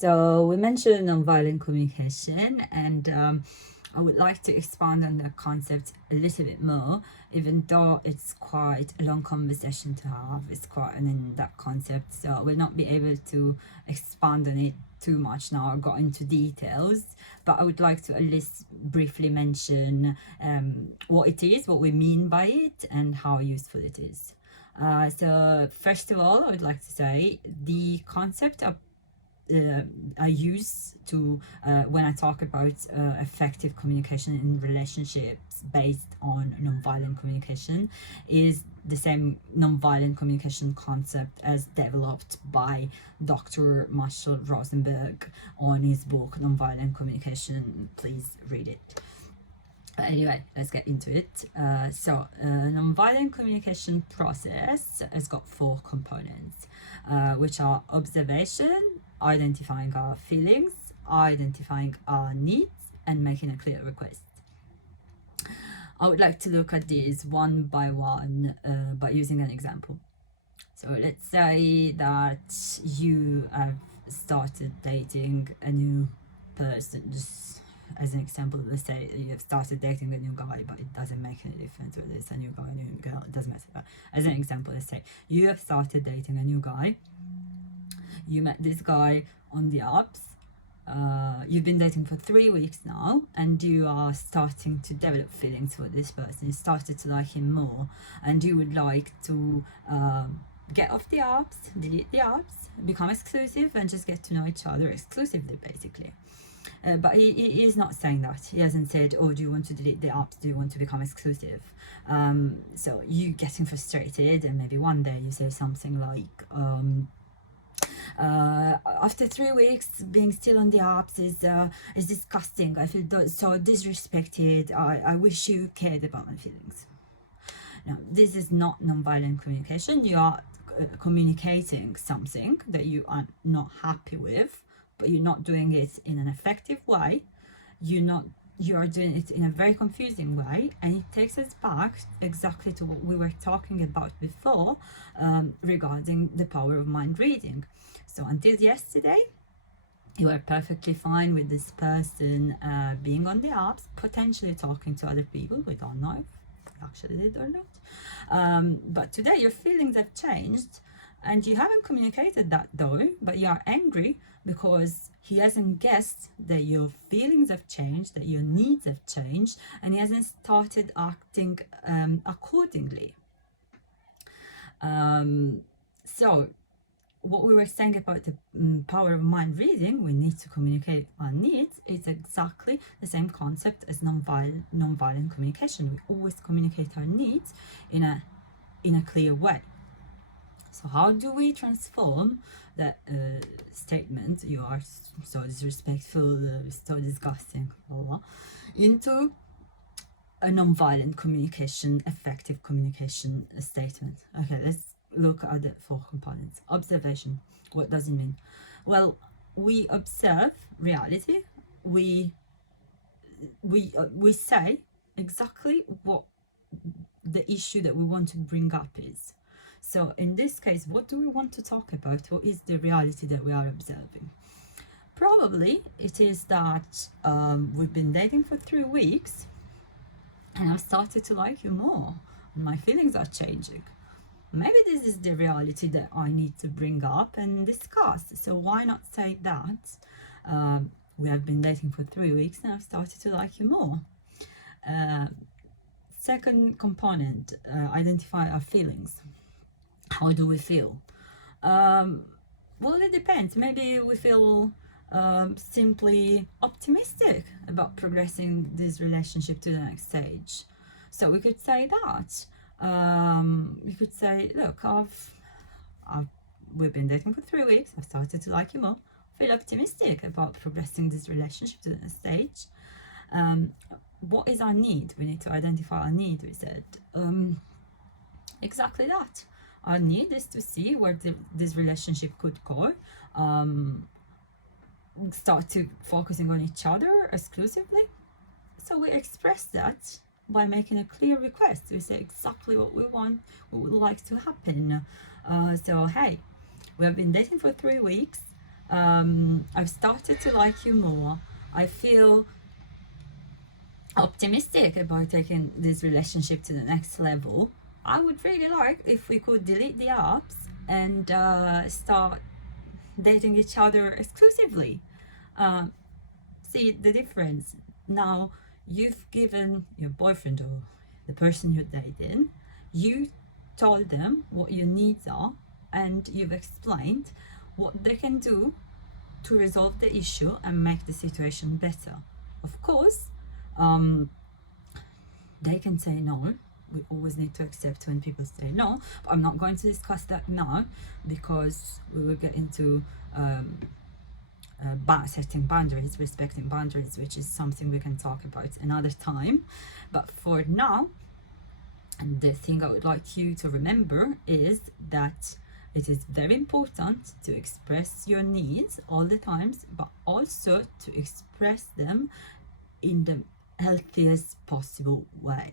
So we mentioned nonviolent communication, and I would like to expand on the concept a little bit more, even though it's quite a long conversation to have. It's quite an in-depth concept, so I will not be able to expand on it too much now or go into details, but I would like to at least briefly mention what it is, what we mean by it, and how useful it is. So first of all, I would like to say the concept of I use to when I talk about effective communication in relationships based on nonviolent communication is the same nonviolent communication concept as developed by Dr. Marshall Rosenberg on his book Nonviolent Communication. Please read it. Anyway, let's get into it. Nonviolent communication process has got 4 components, which are observation, identifying our feelings, identifying our needs, and making a clear request. I would like to look at these one by one by using an example. So let's say that you have started dating a new person. Just as an example, let's say you have started dating a new guy, but it doesn't make any difference whether it's a new guy or a new girl, it doesn't matter. But as an example, let's say you have started dating a new guy. You met this guy on the apps. You've been dating for 3 weeks now, and you are starting to develop feelings for this person. You started to like him more, and you would like to get off the apps, delete the apps, become exclusive, and just get to know each other exclusively, basically. But he is not saying that. He hasn't said, oh, do you want to delete the apps? Do you want to become exclusive? So you getting frustrated, and maybe one day you say something like, after 3 weeks being still on the apps is disgusting. I feel so disrespected. I wish you cared about my feelings. Now, this is not nonviolent communication. You are communicating something that you are not happy with, but you're not doing it in an effective way. You are doing it in a very confusing way, and it takes us back exactly to what we were talking about before regarding the power of mind reading. So until yesterday, you were perfectly fine with this person being on the apps, potentially talking to other people. We don't know if he actually did or not. But today your feelings have changed, and you haven't communicated that though, but you are angry because he hasn't guessed that your feelings have changed, that your needs have changed, and he hasn't started acting accordingly. So what we were saying about the power of mind reading, we need to communicate our needs. It's exactly the same concept as nonviolent communication. We always communicate our needs in a clear way. So how do we transform that statement, you are so disrespectful, so disgusting, blah, blah, into a nonviolent communication, effective communication statement? Okay, let's look at the 4 components. Observation. What does it mean? Well, we observe reality. We say exactly what the issue that we want to bring up is. So in this case, what do we want to talk about? What is the reality that we are observing? Probably it is that we've been dating for 3 weeks, and I've started to like you more. My feelings are changing. Maybe this is the reality that I need to bring up and discuss. So why not say that we have been dating for 3 weeks and I've started to like you more. Second component, identify our feelings. How do we feel? Well, it depends. Maybe we feel simply optimistic about progressing this relationship to the next stage. So we could say that. We could say, look, we've been dating for 3 weeks. I've started to like you more. I feel optimistic about progressing this relationship to the next stage. What is our need? We need to identify our need. We said exactly that. Our need is to see where this relationship could go. Start to focusing on each other exclusively. So we express that by making a clear request. We say exactly what we want, what we would like to happen. So hey, we have been dating for 3 weeks. I've started to like you more. I feel optimistic about taking this relationship to the next level. I would really like if we could delete the apps and start dating each other exclusively. Um, See the difference. Now you've given your boyfriend or the person you're dating, you told them what your needs are, and you've explained what they can do to resolve the issue and make the situation better. Of course, they can say no. We always need to accept when people say no, but I'm not going to discuss that now because we will get into setting boundaries, respecting boundaries, which is something we can talk about another time. But for now, the thing I would like you to remember is that it is very important to express your needs all the times, but also to express them in the healthiest possible way.